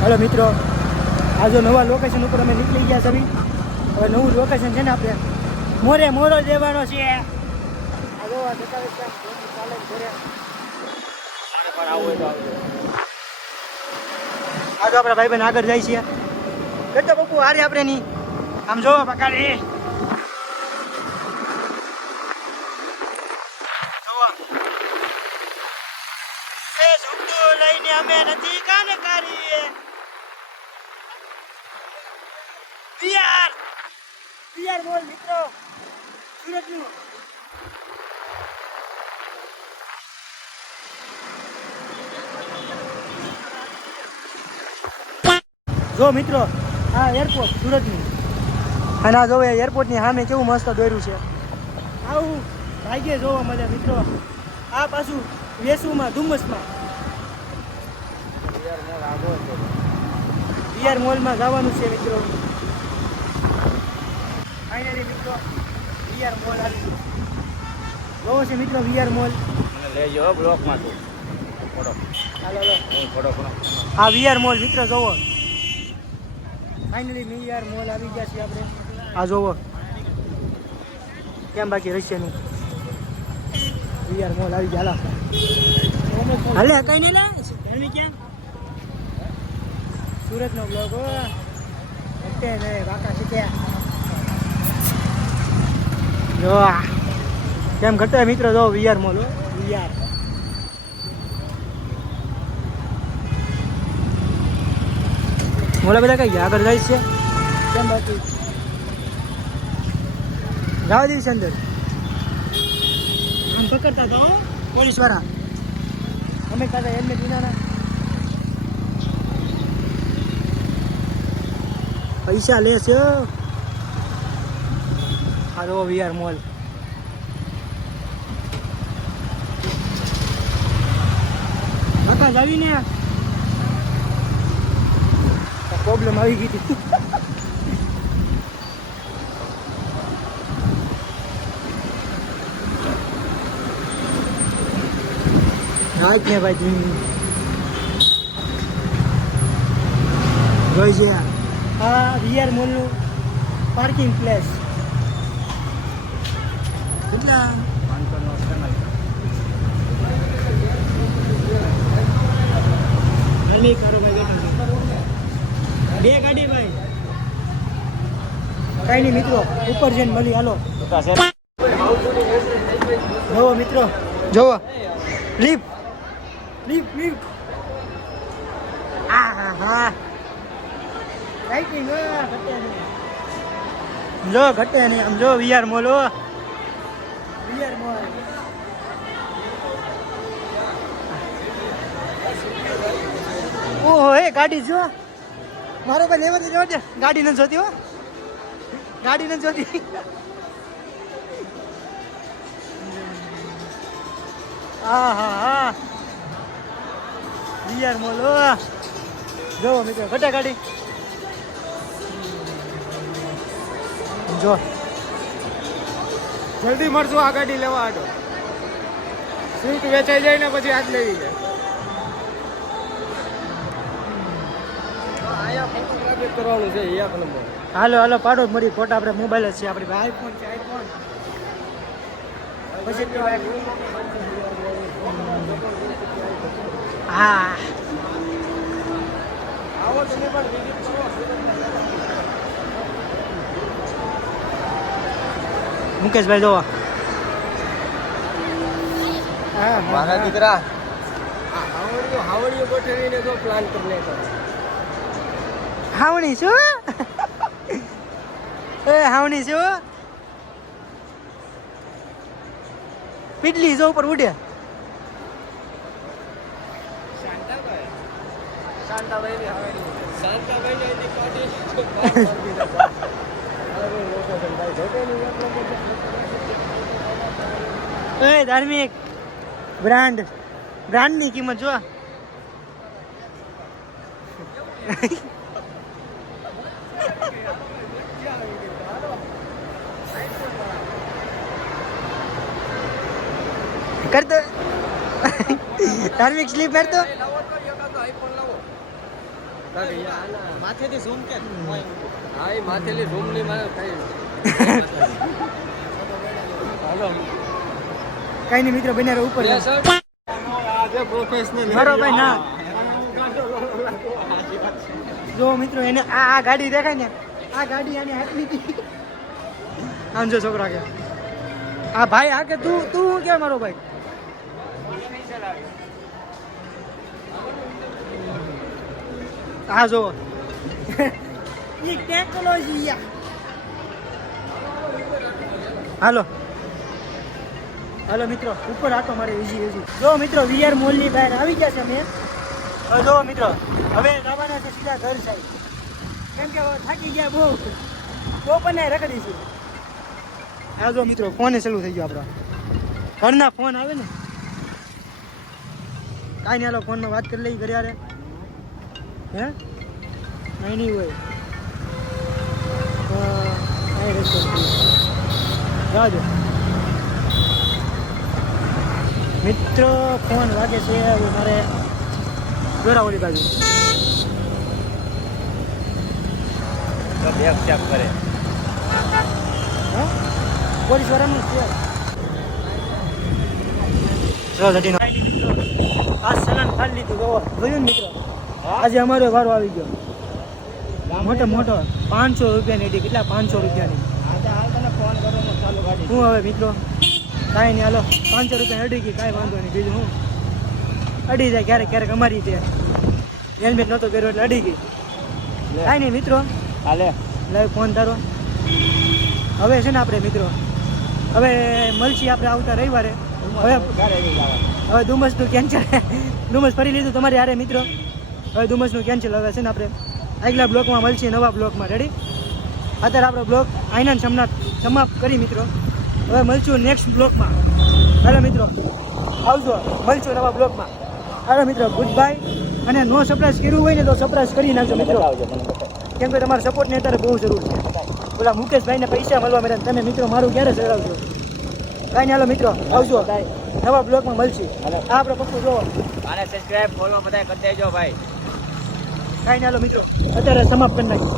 હાલો મિત્રો, આ જો નવા લોકેશન ઉપર અમે નીકળી ગયા સભી હવે નવું લોકેશન છે ને આપણે, મોરે મોરો દેવાનો છે. આ જો આ ચાલે ઘરે. પણ આવું તો આવજો. આ જો આપણા ભાઈ બહેન આગળ જાય છે. કરતો પપ્પુ, હારે આપણે ની. આમ જો પકાડી લઈને અમે નથી કાને કરી પિયાર પિયાર બોલ મિત્રો. સુરતનું જો મિત્રો આ એરપોર્ટ સુરતનું. અને આ જો એરપોર્ટની સામે કેવું મસ્ત દોર્યું છે. આવું ભાગ્ય જોવા મળે મિત્રો. આ પાછું વેસુમાં ધુમ્મસમાં. યાર મોલ આગો છે. વીઆર મોલમાં જવાનું છે મિત્રો. ફાઇનલી મિત્રો વીઆર મોલ આવી ગયો. છે મિત્રો વીઆર મોલ મને લેજો બ્લોકમાં તું ફોટો. હાલો હાલો. હું ફોટો આ વીઆર મોલ મિત્ર જોવો. ફાઇનલી વીઆર મોલ આવી ગયા છે આપણે. આ જોવો. કેમ બાકી રશિયાનું વીઆર મોલ આવી ગયા હાલા. હાલે કઈ નહીં લે? ક્યાં? સુરતનો બ્લોગ હો. કાકા શીખ્યા. જો કેમ ઘટે મિત્રો જો વીઆર મોલ વીઆર. મોલા બધા કઈ આગળ જાય છે? કેમ બાકી? જવા છે અંદર. આમ પકડતા તો પોલીસવાળા. અમે કાતા હેલ્મેટ વિનાના પૈસા લેશે હારો વીઆર મોલ કાકા, જાવીને? પ્રોબ્લેમ આવી ગઈ હતી. રાજ ને ભાઈ જોઈ છે આ વીઆર મોલનું પાર્કિંગ પ્લેસ કેટલા હાલી કરો ભાઈ બે ગાડી ભાઈ. કઈ નહીં મિત્રો ઉપર જઈને મળી હાલો. જોવો મિત્રો. જોવો લીપ. Leap leap. આ હા લાઇટિંગ જો ઘટે નહીં. આમ જો વીઆર મોલ. ઓહો, એ ગાડી જો. મારો ભાઈ લેવા દેવા દે. ગાડી નથી જોતી, હો. ગાડી નથી જોતી. હા હા હા. વીઆર મોલ જો, મિત્રો ઘટા ગાડી જો. જલ્દી મળશું, આ ગાડી લેવા આટો સીટ વેચાઈ જાય ને પછી આજ લેવી જાય કરવાનું છે. હાલો હાલો, પાડો મરી. ફોટા આપણે મોબાઈલ છે આપણી પાસે આઈફોન પછી હા આવો તમે મુકેશભાઈ જોવા. મારા દીકરા. હાવડીઓ ગોઠવીને જો પ્લાન કરી. લેતો હાવણી શું? એ હાવણી શું? પીટલી જો ઉપર ઉડે. શાંતાભાઈ. શાંતાભાઈ ની ની એ ધાર્મિક. બ્રાન્ડ. બ્રાન્ડની કિંમત જો કરતો ધાર્મિક સ્લીપ મારતો લાવો તો એકાદો આઈફોન લાવો કારણ કે આના માથેથી ઝૂમ કે હા એ માથેલી રૂમની મારે કઈ હાલો. કઈ નહીં મિત્રો બન્યા ઉપર ભાઈ ના. જો મિત્રો એને આ આ ગાડી દેખાય ને આ ગાડી આની હાથની હતી. આમ જો છોકરા કે. આ ભાઈ આ કે તું તું કે મારો ભાઈ? આ જો. ઈ ટેકનોલોજી હાલો. હાલો મિત્રો ઉપર આટો મારે ઈઝી ઈઝી જો મિત્રો વીઆર મોલની બહાર આવી ગયા છે અમે. હવે જો મિત્રો હવે જવાના છે સીધા ઘર સાહેબ. કેમ કે હવે થાકી ગયા બહુ. તો પણ રખડી છે. આ જો મિત્રો ફોને ચાલુ થઈ ગયો આપણા. ઘરના ફોન આવે ને. કાંઈ નહીં હાલો ફોનમાં વાત કરી લઈ ઘરે હે? નહીં નહીં હોય દો. મિત્રો ફોન વાગે છે હવે મારે જોરાવલી બાજુ. બેક ચેક કરે. હા? પોલીસ વાળાનું છે. જો જટીનો. આ સલન ખાલી લીધું. જોવો જોયું મિત્રો? આજે અમારો વારો આવી ગયો. મોટો મોટો. પાંચસો રૂપિયાની હતી. કેટલા? પાંચસો રૂપિયાની. હું હવે મિત્રો? કાંઈ નહીં હાલો. પાંચસો રૂપિયા અડી ગઈ. કાંઈ વાંધો નહીં. બીજું હું? અડી જાય. ક્યારેક ક્યારેક અમારી છે. હેલ્મેટ નહોતો પહેર્યો એટલે અડી ગઈ. કાંઈ નહીં મિત્રો. હાલે. લાઈવ ફોન તારો હવે છે ને આપણે મિત્રો. હવે મળશી આપણે આવતા રવિવારે. હવે હવે જઈ તો કેન્સલ. ડુમસ ફરી લીધું તમારે યારે મિત્રો. હવે ધુમ્મસનું કેન્સલ હવે છે ને આપણે આગલા બ્લોકમાં મળશે નવા બ્લોકમાં. રેડી અત્યારે આપણો બ્લોક આઈના સમાપ્ત સમાપ્ત કરી મિત્રો. હવે મળશું નેક્સ્ટ બ્લોકમાં. હાલો મિત્રો આવજો. મળશું નવા બ્લોકમાં. હાલો મિત્રો ગુડ બાય અને નો સરપ્રાઈઝ કર્યું હોય ને તો સરપ્રાઈઝ કરી નાખજો મિત્રો. કેમ કે તમારા સપોર્ટની અત્યારે બહુ જરૂર છે. ઓલા મુકેશભાઈને પૈસા મળવા મળ્યા તમે મિત્રો મારું ક્યારે ચડાવજો કાંઈ નહીં હાલો મિત્રો આવજો. નવા બ્લોગમાં મળશે. હાલો. આ આપણે પપ્પુ જોવો. અને સબસ્ક્રાઇબ ફોલો બધા કરી દેજો ભાઈ. કાંઈ ના મિત્રો અત્યારે સમાપ્ત કરી નાખી